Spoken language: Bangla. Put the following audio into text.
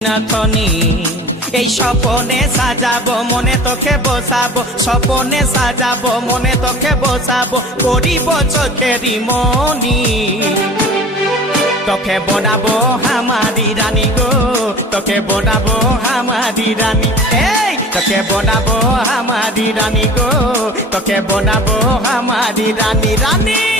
নাথনি এই স্বপনে সাজাবো মনে তোকে বসাবো স্বপনে সাজাবো মনে তোকে বসাবো করিব চোখেরি মনি তোকে বনাবো হামারি রানী গো তোকে বনাবো হামারি রানী এই তোকে বনাবো হামারি রানী গো তোকে বনাবো হামারি রানী রানী